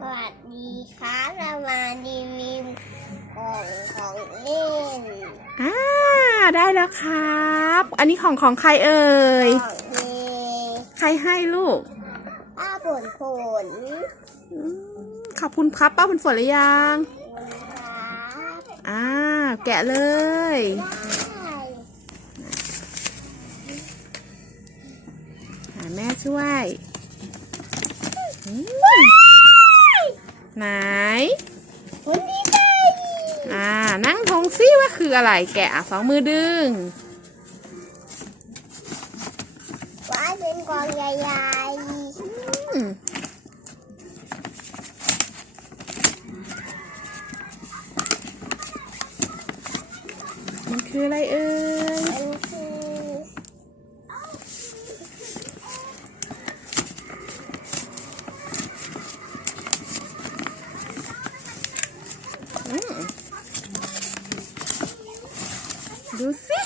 สวัสดีครับเรามารีวิวของของเล่นอ่าได้แล้วครับ อันนี้ของของใครเอ่ย ของเล่นใครให้ลูก ป้าผลผลอืมขอบคุณครับป้าเป็นฝนหรือยัง ครับอ่า แกะเลย ได้อ่าแม่ช่วยอืม ไหนคุณดีใจอ่า นั่งทงซิว่าคืออะไรแกะอะสองมือดึงว่าเป็นกองใหญ่อืมมันคืออะไรเอ่ย ดูสิ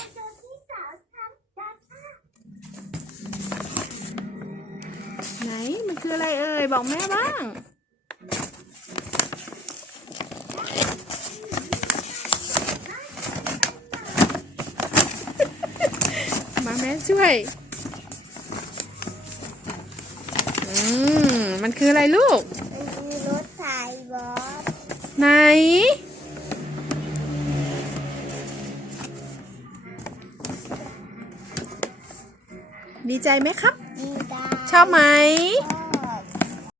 ไหนมันคืออะไรเอ่ย บอกแม่บ้าง มาแม่ช่วย อืม มันคืออะไรลูก มันคือรถไฟบอสไหน ดีใจไหมครับ ดีดาชอบไหมชอบ